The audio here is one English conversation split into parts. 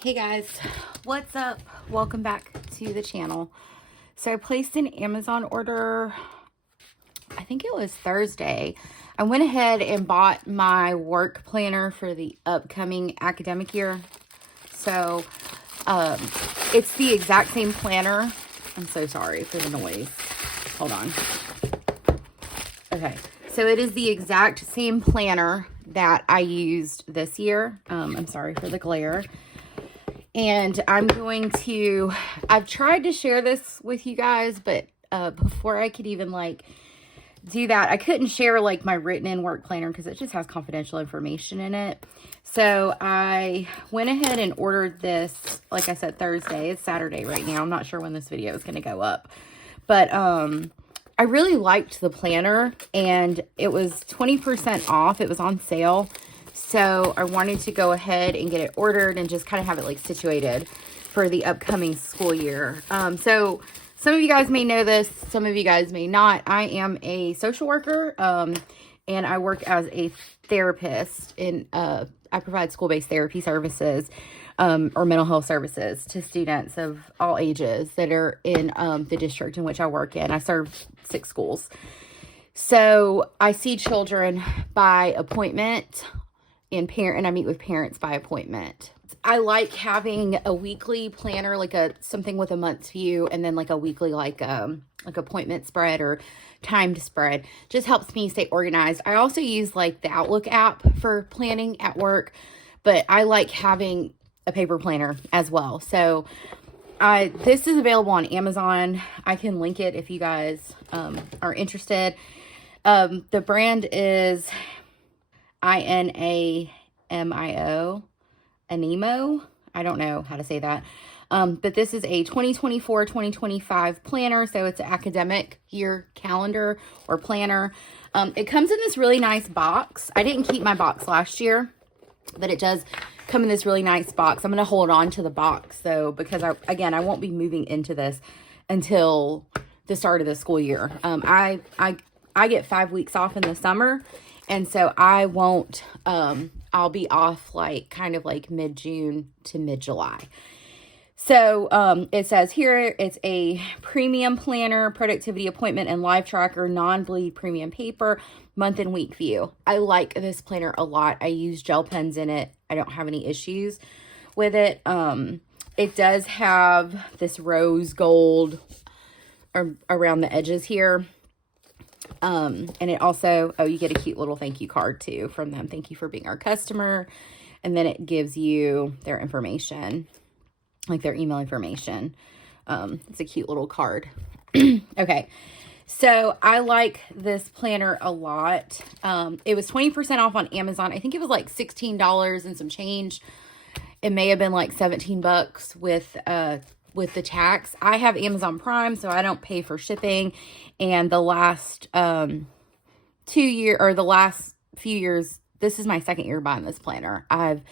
Hey guys, what's up? Welcome back to the channel. So I placed an Amazon order, I think it was Thursday. I went ahead and bought my work planner for the upcoming academic year. So it's the exact same planner. I'm so sorry for the noise. Hold on. Okay, so it is the exact same planner that I used this year. I'm sorry for the glare. And I've tried to share this with you guys, but before I could even do that, I couldn't share my written in work planner because it just has confidential information in it. So I went ahead and ordered this, like I said, Thursday. It's Saturday right now. I'm not sure when this video is going to go up, but I really liked the planner and it was 20% off. It was on sale. So I wanted to go ahead and get it ordered and just kind of have it situated for the upcoming school year. So some of you guys may know this, some of you guys may not. I am a social worker and I work as a therapist I provide school-based therapy services or mental health services to students of all ages that are in the district in which I work in. I serve 6 schools. So I see children by appointment and I meet with parents by appointment. I like having a weekly planner, something with a month's view, and then a weekly appointment spread or timed spread. Just helps me stay organized. I also use the Outlook app for planning at work, but I like having a paper planner as well. So this is available on Amazon. I can link it if you guys are interested. The brand is Inamio, Inamio. I don't know how to say that. But this is a 2024-2025 planner. So it's an academic year calendar or planner. It comes in this really nice box. I didn't keep my box last year, but it does come in this really nice box. I'm going to hold on to the box though, because I won't be moving into this until the start of the school year. I get 5 weeks off in the summer. And so I won't, I'll be off mid-June to mid-July. So it says here, it's a premium planner, productivity appointment, and live tracker, non-bleed premium paper, month and week view. I like this planner a lot. I use gel pens in it. I don't have any issues with it. It does have this rose gold around the edges here. And it also, you get a cute little thank you card too from them. Thank you for being our customer. And then it gives you their information, their email information. It's a cute little card. Okay. So I like this planner a lot. It was 20% off on Amazon. I think it was $16 and some change. It may have been $17 with the tax. I have Amazon Prime, so I don't pay for shipping. And the last the last few years, this is my second year buying this planner. I've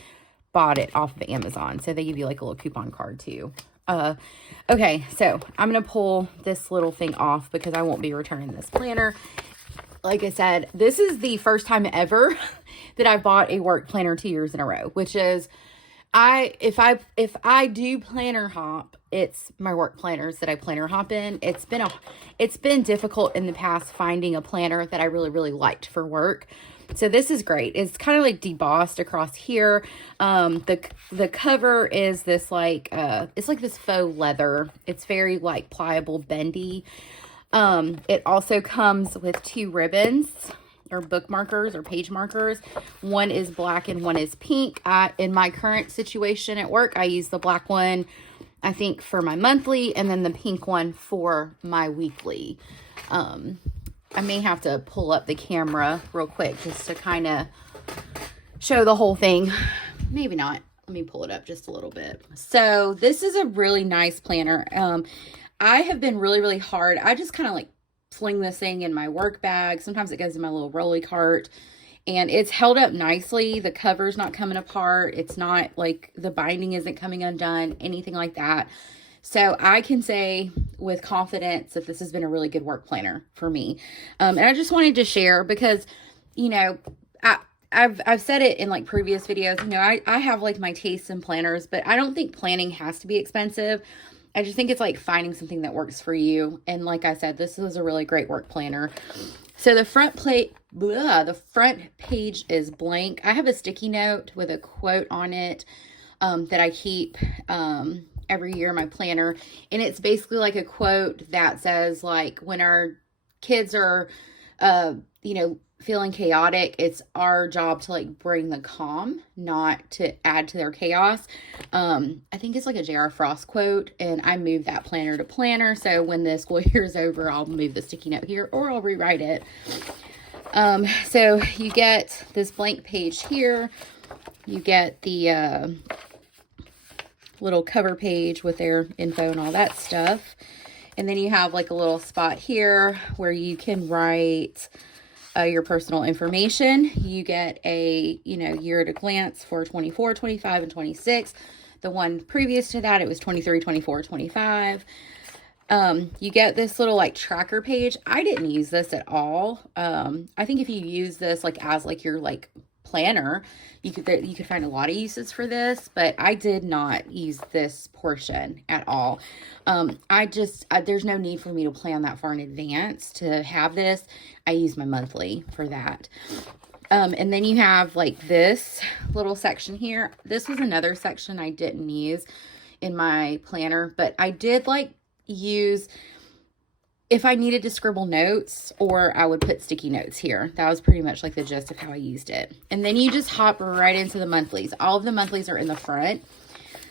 bought it off of Amazon. So they give you a little coupon card too. Okay, so I'm going to pull this little thing off because I won't be returning this planner. Like I said, this is the first time ever that I bought a work planner 2 years in a row, which is if I do planner hop, it's my work planners that I planner hop in. It's been difficult in the past finding a planner that I really, really liked for work. So this is great. It's kind of debossed across here. The cover is this it's this faux leather. It's very pliable, bendy. It also comes with 2 ribbons or book markers or page markers. One is black and one is pink. In my current situation at work, I use the black one, I think, for my monthly, and then the pink one for my weekly. I may have to pull up the camera real quick just to kind of show the whole thing. Maybe not. Let me pull it up just a little bit. So this is a really nice planner. I have been really, really hard. I just kind of fling this thing in my work bag. Sometimes it goes in my little rolly cart, and it's held up nicely. The cover's not coming apart. It's not the binding isn't coming undone, anything like that. So I can say with confidence that this has been a really good work planner for me. And I just wanted to share because, I've said it in like previous videos, you know, I have like my tastes in planners, but I don't think planning has to be expensive. I just think it's like finding something that works for you. And like I said, this was a really great work planner. So the front page is blank. I have a sticky note with a quote on it that I keep every year in my planner. And it's basically like a quote that says, like, when our kids are, you know, feeling chaotic, it's our job to like bring the calm, not to add to their chaos. I think it's like a J.R. Frost quote, and I moved that planner to planner. So when the school year is over, I'll move the sticky note here, or I'll rewrite it. So you get this blank page here. You get the little cover page with their info and all that stuff. And then you have like a little spot here where you can write your personal information. You get a, you know, year at a glance for 24, 25, and 26. The one previous to that, it was 23, 24, 25. You get this little like tracker page. I didn't use this at all. I think if you use this like as like your like planner, you could find a lot of uses for this, but I did not use this portion at all. There's no need for me to plan that far in advance to have this. I use my monthly for that. And then you have like this little section here. This was another section I didn't use in my planner, but I did like use if I needed to scribble notes, or I would put sticky notes here. That was pretty much like the gist of how I used it. And then you just hop right into the monthlies. All of the monthlies are in the front.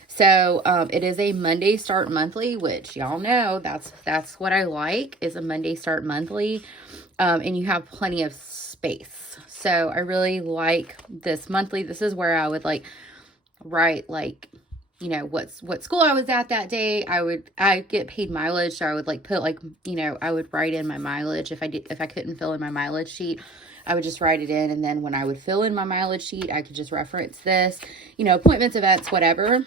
So it is a Monday start monthly, which y'all know that's what I like, is a Monday start monthly. And you have plenty of space. So I really like this monthly. This is where I would like write like, you know, what school I was at that day. I get paid mileage, so I would like put like, you know, I would write in my mileage. If I couldn't fill in my mileage sheet, I would just write it in, and then when I would fill in my mileage sheet, I could just reference this, you know, appointments, events, whatever.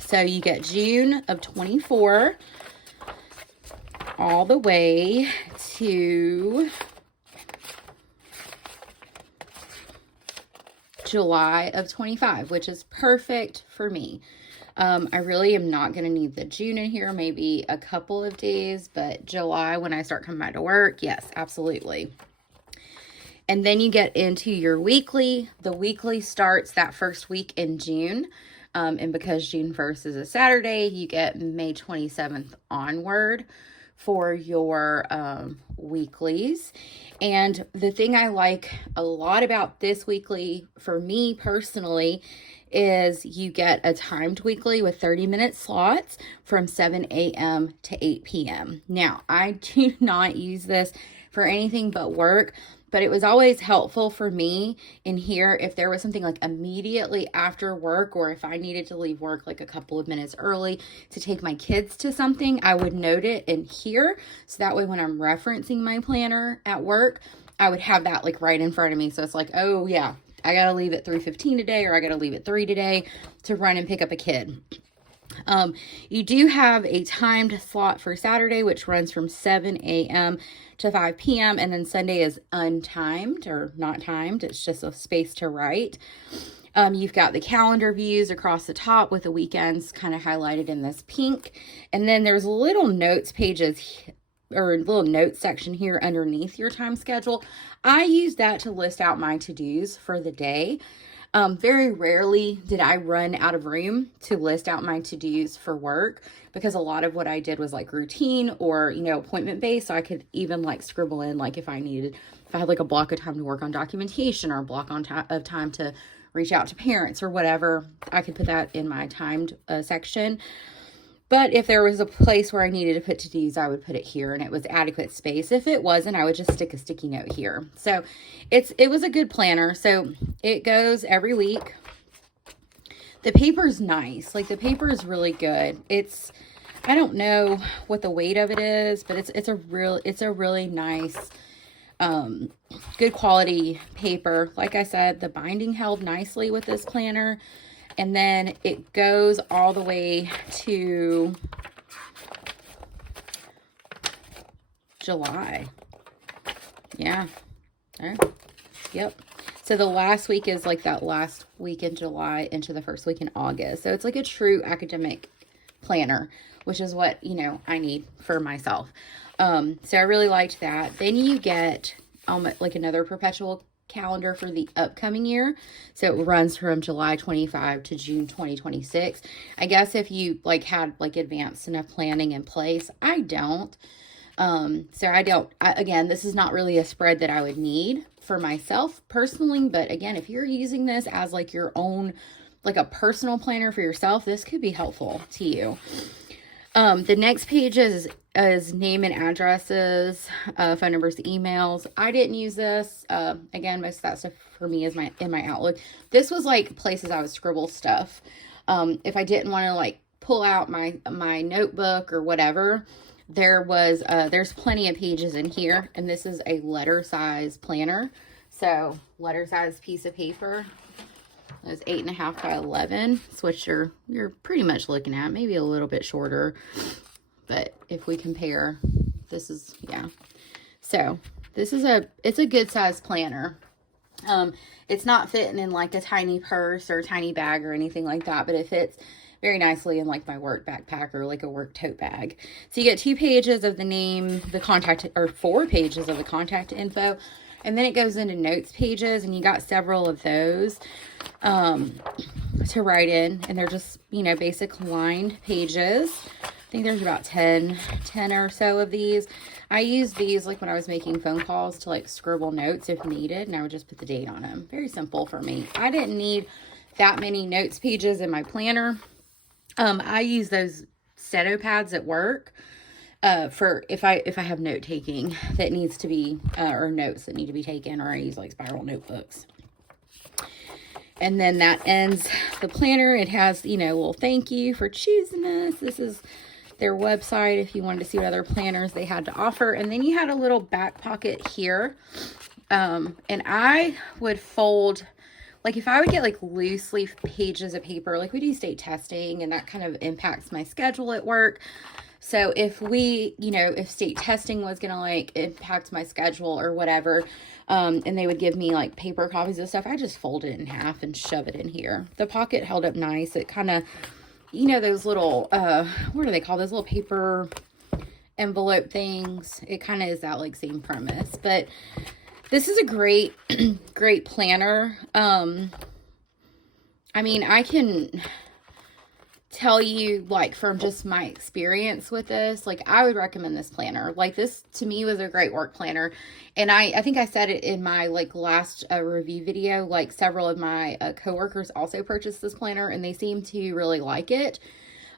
So you get June of 24 all the way to July of 25, which is perfect for me. I really am not going to need the June in here, maybe a couple of days, but July, when I start coming back to work, yes, absolutely. And then you get into your weekly. The weekly starts that first week in June. And because June 1st is a Saturday, you get May 27th onward for your weeklies. And the thing I like a lot about this weekly, for me personally, is you get a timed weekly with 30-minute slots from 7 a.m. to 8 p.m. Now, I do not use this for anything but work, but it was always helpful for me in here if there was something like immediately after work, or if I needed to leave work like a couple of minutes early to take my kids to something, I would note it in here. So that way when I'm referencing my planner at work, I would have that like right in front of me. So it's like, oh yeah, I got to leave at 3:15 today, or I got to leave at 3 today to run and pick up a kid. You do have a timed slot for Saturday, which runs from 7 a.m. to 5 p.m. And then Sunday is untimed, or not timed. It's just a space to write. You've got the calendar views across the top with the weekends kind of highlighted in this pink. And then there's little notes pages or little notes section here underneath your time schedule. I use that to list out my to-dos for the day. Very rarely did I run out of room to list out my to-dos for work, because a lot of what I did was like routine or, you know, appointment based. So I could even like scribble in, like if I had like a block of time to work on documentation, or a block of time to reach out to parents or whatever, I could put that in my timed section. But if there was a place where I needed to put to-dos, I would put it here, and it was adequate space. If it wasn't, I would just stick a sticky note here. So it was a good planner. So it goes every week. The paper's nice. Like, the paper is really good. I don't know what the weight of it is, but it's a really nice, good quality paper. Like I said, the binding held nicely with this planner. And then it goes all the way to July. Yeah. All right. Yep. So So the last week is like that last week in July into the first week in August. So it's like a true academic planner, which is what, you know, I need for myself. So I really liked that. Then you get like another perpetual calendar for the upcoming year. So it runs from July 25 to June 2026. I guess if you like had like advanced enough planning in place, I don't. So again, this is not really a spread that I would need for myself personally, but again, if you're using this as like your own, like a personal planner for yourself, this could be helpful to you. The next page is name and addresses, phone numbers, emails. I didn't use this. Again, most of that stuff for me is in my Outlook. This was like places I would scribble stuff. If I didn't want to like pull out my notebook or whatever, there's plenty of pages in here, and this is a letter size planner. So letter size piece of paper. It's 8.5 by 11. It's what you're pretty much looking at, maybe a little bit shorter. But if we compare, this is, yeah. So this is it's a good size planner. It's not fitting in like a tiny purse or a tiny bag or anything like that, but it fits very nicely in like my work backpack or like a work tote bag. So you get 2 pages of the name, the contact, or 4 pages of the contact info. And then it goes into notes pages, and you got several of those to write in. And they're just, you know, basic lined pages. I think there's about 10 or so of these. I used these like when I was making phone calls to like scribble notes if needed, and I would just put the date on them. Very simple for me. I didn't need that many notes pages in my planner. I use those steno pads at work. For if I have note taking that needs to be, or notes that need to be taken, or I use like spiral notebooks. And then that ends the planner. It has, you know, well, thank you for choosing us. This is their website if you wanted to see what other planners they had to offer. And then you had a little back pocket here. And I would fold, like if I would get like loose leaf pages of paper, like we do state testing, and that kind of impacts my schedule at work. So if we, you know, if state testing was going to like impact my schedule or whatever, and they would give me like paper copies of stuff, I just fold it in half and shove it in here. The pocket held up nice. It kind of, you know, those little, what are they called? Those little paper envelope things. It kind of is that like same premise, but this is a great, great planner. I mean, I can tell you like from just my experience with this, like I would recommend this planner. Like this to me was a great work planner, and I think I said it in my like last review video, like several of my coworkers also purchased this planner and they seem to really like it.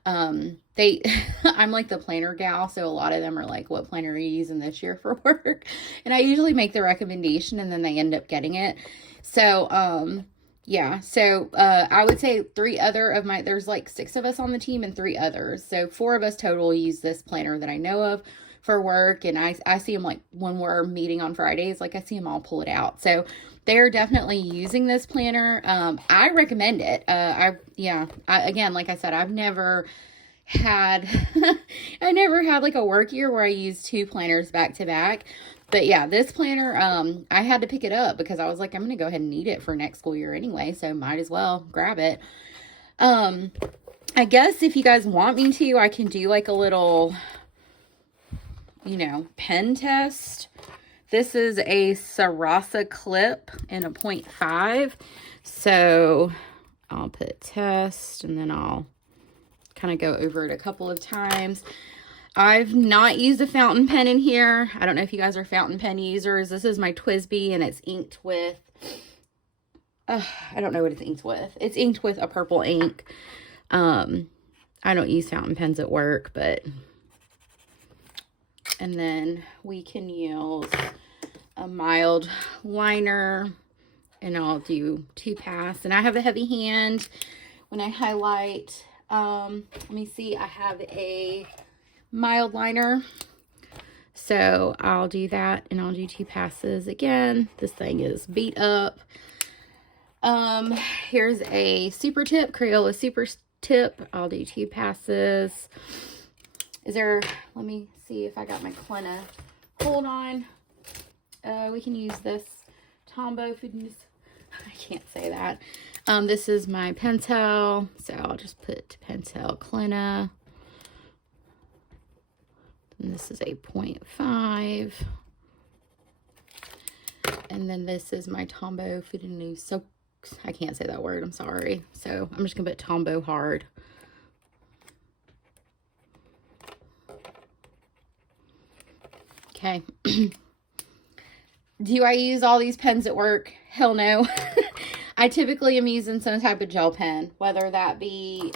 I'm like the planner gal, so a lot of them are like, what planner are you using this year for work? And I usually make the recommendation and then they end up getting it. So yeah, so I would say 3 other of there's like 6 of us on the team and 3 others. So 4 of us total use this planner that I know of for work. And I see them like when we're meeting on Fridays, like I see them all pull it out. So they're definitely using this planner. I recommend it. Again, like I said, I've never had, I never had like a work year where I used 2 planners back to back. But yeah, this planner, I had to pick it up because I was like, I'm going to go ahead and need it for next school year anyway. So might as well grab it. I guess if you guys want me to, I can do like a little, you know, pen test. This is a Sarasa clip in a 0.5. So I'll put test and then I'll kind of go over it a couple of times. I've not used a fountain pen in here. I don't know if you guys are fountain pen users. This is my TWSBI and it's inked with, I don't know what it's inked with. It's inked with a purple ink. I don't use fountain pens at work, but, and then we can use a mild liner and I'll do 2 pass. And I have a heavy hand when I highlight. Let me see, I have a mild liner, so I'll do that and I'll do 2 passes again. This thing is beat up. Here's a super tip, Crayola super tip. I'll do 2 passes. Let me see if I got my Clenna. Hold on. We can use this Tombow I can't say that. This is my Pentel, so I'll just put Pentel Clina. And this is a 0.5. And then this is my Tombow Fudinu Soaks. I can't say that word, I'm sorry. So I'm just gonna put Tombow Hard. Okay. Do I use all these pens at work? Hell no. I typically am using some type of gel pen, whether that be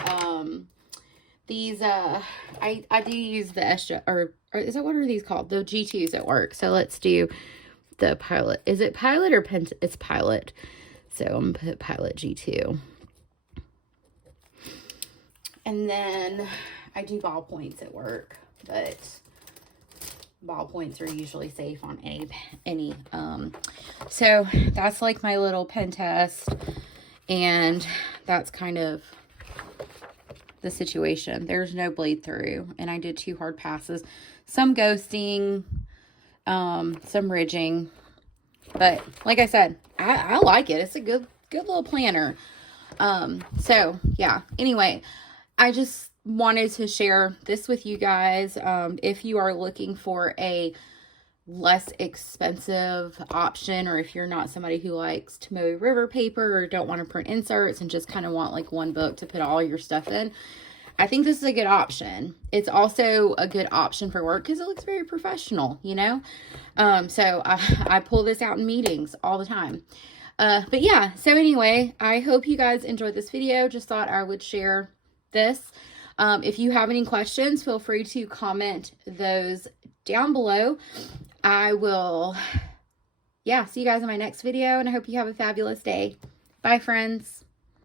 these I do use the S or is that, what are these called? The G2s at work. So let's do the Pilot. Is it Pilot or Pen? It's Pilot. So I'm gonna put Pilot G2. And then I do ballpoints at work, but ballpoints are usually safe on any so that's like my little pen test, and that's kind of the situation. There's no bleed through, and I did 2 hard passes, some ghosting, some ridging, but like I said, I like it. It's a good little planner. So yeah, anyway, I just wanted to share this with you guys. If you are looking for a less expensive option, or if you're not somebody who likes to mow river paper or don't want to print inserts and just kind of want like one book to put all your stuff in, I think this is a good option. It's also a good option for work because it looks very professional, you know? So I pull this out in meetings all the time. But yeah, so anyway, I hope you guys enjoyed this video. Just thought I would share this. If you have any questions, feel free to comment those down below. I will, see you guys in my next video, and I hope you have a fabulous day. Bye, friends.